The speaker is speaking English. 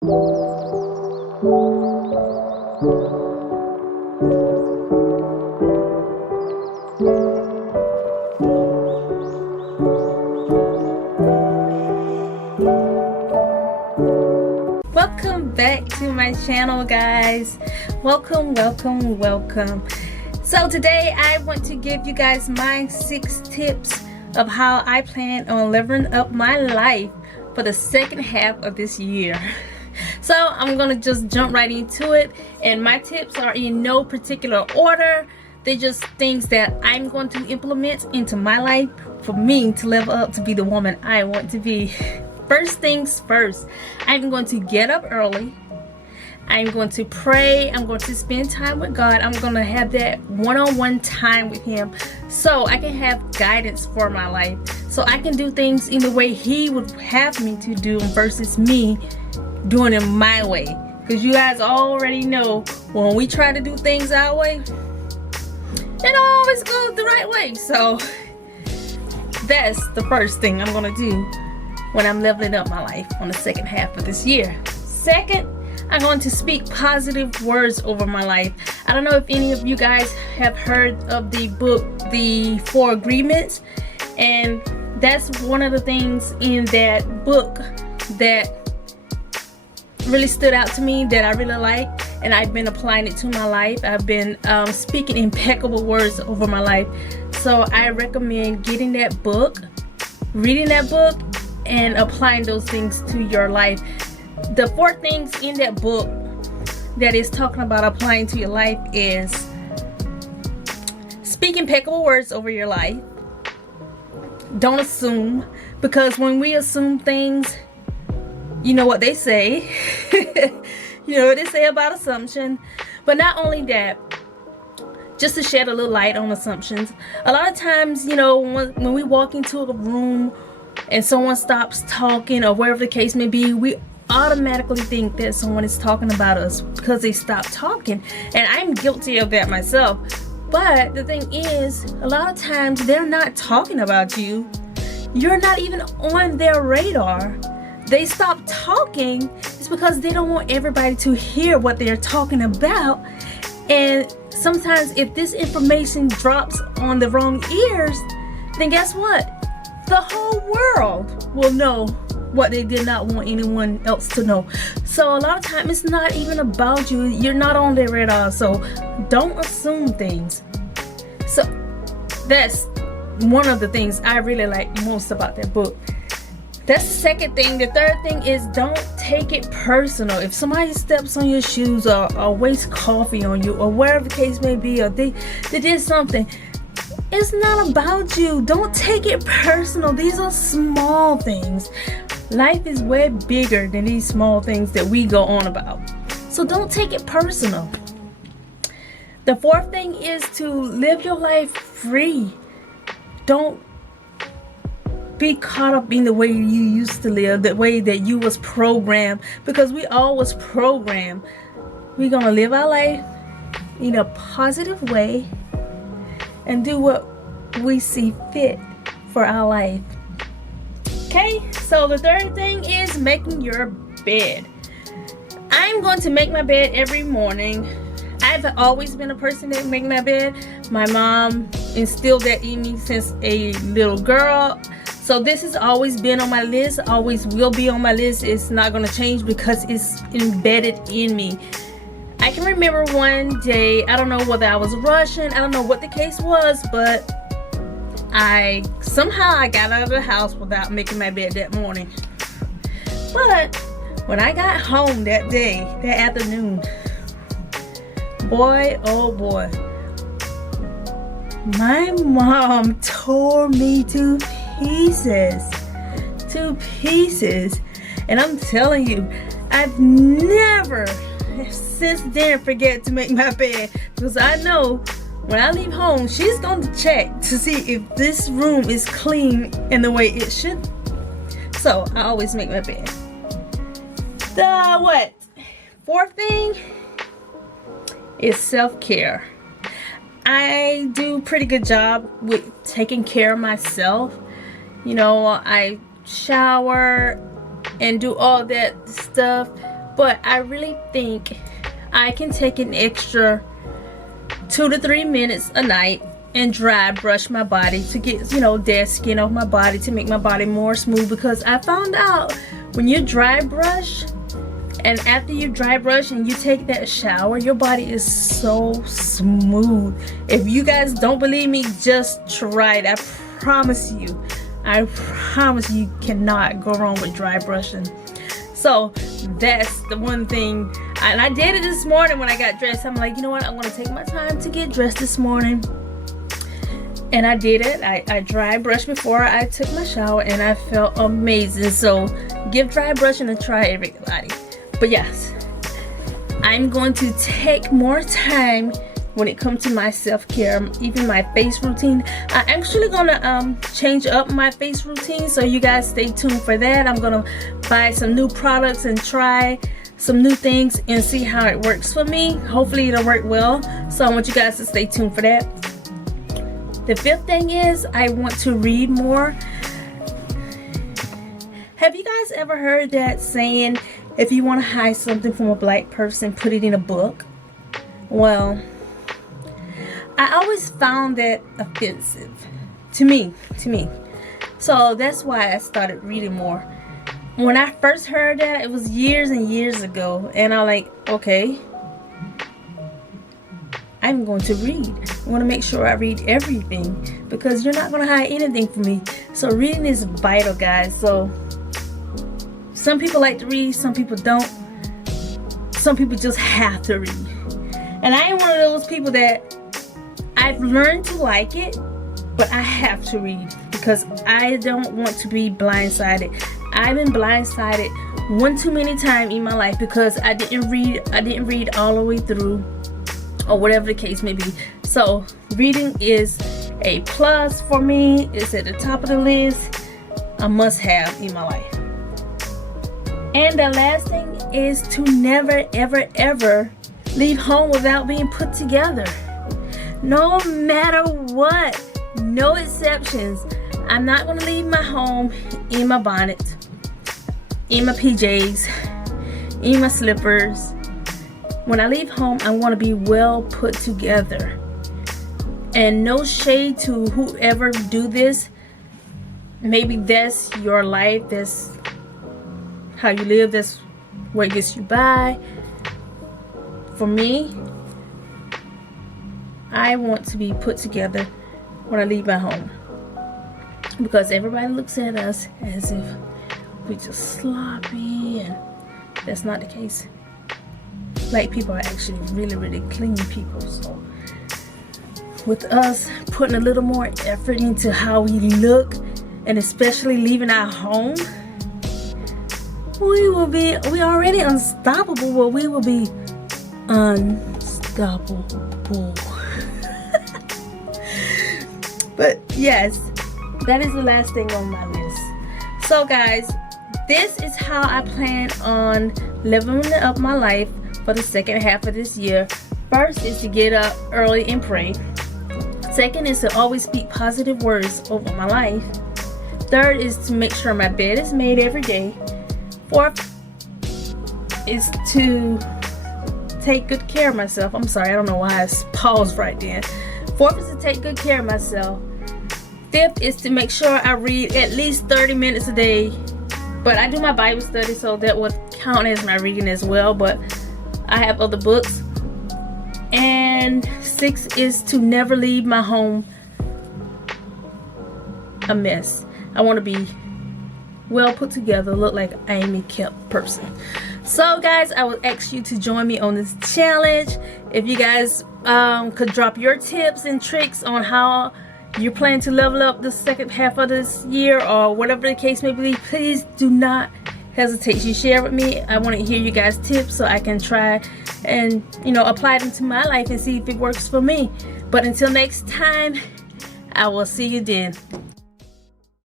Welcome back to my channel, guys. Welcome. So today I want to give you guys my 6 tips of how I plan on leveling up my life for the second half of this year. So I'm gonna just jump right into it, and my tips are in no particular order. They're just things that I'm going to implement into my life for me to level up to be the woman I want to be. First things first, I'm going to get up early. I'm going to pray. I'm going to spend time with God. I'm going to have that one-on-one time with Him so I can have guidance for my life, so I can do things in the way He would have me to do versus me doing it my way. Because you guys already know when we try to do things our way, it don't always go the right way. So that's the first thing I'm going to do when I'm leveling up my life on the second half of this year. Second, I'm going to speak positive words over my life. I don't know if any of you guys have heard of the book, The 4 Agreements, and that's one of the things in that book that really stood out to me, that I really like, and I've been applying it to my life. I've been speaking impeccable words over my life. So I recommend getting that book, reading that book, and applying those things to your life. The 4 things in that book that is talking about applying to your life is speak impeccable words over your life. Don't assume, because when we assume things, you know what they say. You know what they say about assumption. But not only that, just to shed a little light on assumptions, a lot of times, you know, when we walk into a room and someone stops talking or wherever the case may be, we automatically think that someone is talking about us because they stopped talking. And I'm guilty of that myself. But the thing is, a lot of times they're not talking about you. You're not even on their radar. They stop talking, it's because they don't want everybody to hear what they're talking about. And sometimes if this information drops on the wrong ears, then guess what? The whole world will know what they did not want anyone else to know. So a lot of time it's not even about you. You're not on their radar, so don't assume things. So that's one of the things I really like most about that book. That's the second thing. The third thing is don't take it personal. If somebody steps on your shoes or wastes coffee on you or wherever the case may be, or they did something, it's not about you. Don't take it personal. These are small things. Life is way bigger than these small things that we go on about. So don't take it personal. The fourth thing is to live your life free. Don't be caught up in the way you used to live, the way that you was programmed, because we all was programmed. We're gonna live our life in a positive way and do what we see fit for our life. Okay, so the third thing is making your bed. I'm going to make my bed every morning. I've always been a person that make my bed. My mom instilled that in me since a little girl. So this has always been on my list, always will be on my list. It's not going to change because it's embedded in me. I can remember one day, I don't know whether I was rushing, I don't know what the case was, but somehow I got out of the house without making my bed that morning. But when I got home that day, that afternoon, boy, oh boy, my mom tore me to pieces. And I'm telling you, I've never since then forget to make my bed, because I know when I leave home, she's going to check to see if this room is clean in the way it should. So I always make my bed. The fourth thing is self-care. I do a pretty good job with taking care of myself. You know, I shower and do all that stuff, but I really think I can take an extra 2 to 3 minutes a night and dry brush my body to get, you know, dead skin off my body, to make my body more smooth. Because I found out when you dry brush, and after you dry brush and you take that shower, your body is so smooth. If you guys don't believe me, just try it. I promise you cannot go wrong with dry brushing. So that's the one thing, and I did it this morning when I got dressed. I'm like, you know what, I'm gonna take my time to get dressed this morning. And I did it. I dry brushed before I took my shower, and I felt amazing. So give dry brushing a try, everybody. But yes, I'm going to take more time when it comes to my self-care, even my face routine. I'm actually gonna change up my face routine, so you guys stay tuned for that. I'm gonna buy some new products and try some new things and see how it works for me. Hopefully it'll work well, so I want you guys to stay tuned for that. The fifth thing is I want to read more. Have you guys ever heard that saying, if you want to hide something from a black person, put it in a book? Well, I always found that offensive to me. So that's why I started reading more. When I first heard that, it was years and years ago, and I'm like, okay, I'm going to read. I want to make sure I read everything, because you're not going to hide anything from me. So reading is vital, guys. So some people like to read, some people don't. Some people just have to read. And I am one of those people that I've learned to like it, but I have to read because I don't want to be blindsided. I've been blindsided one too many times in my life because I didn't read all the way through, or whatever the case may be. So reading is a plus for me. It's at the top of the list, a must-have in my life. And the last thing is to never ever leave home without being put together. No matter what, no exceptions. I'm not gonna leave my home in my bonnet, in my PJs, in my slippers. When I leave home, I want to be well put together. And no shade to whoever do this. Maybe that's your life, that's how you live, that's what gets you by. For me, I want to be put together when I leave my home, because everybody looks at us as if we just sloppy, and that's not the case. Black people are actually really clean people. So with us putting a little more effort into how we look, and especially leaving our home, we already unstoppable, but we will be unstoppable. But yes, that is the last thing on my list. So guys, this is how I plan on leveling up my life for the second half of this year. First is to get up early and pray. Second is to always speak positive words over my life. Third is to make sure my bed is made every day. Fourth is to take good care of myself. I'm sorry, I don't know why I paused right then. Fourth is to take good care of myself. Fifth is to make sure I read at least 30 minutes a day. But I do my Bible study, so that would count as my reading as well. But I have other books. And sixth is to never leave my home a mess. I want to be well put together, look like I am a kept person. So guys, I would ask you to join me on this challenge. If you guys could drop your tips and tricks on how you plan to level up the second half of this year, or whatever the case may be, please do not hesitate to share with me. I want to hear you guys' tips so I can try and, you know, apply them to my life and see if it works for me. But until next time, I will see you then.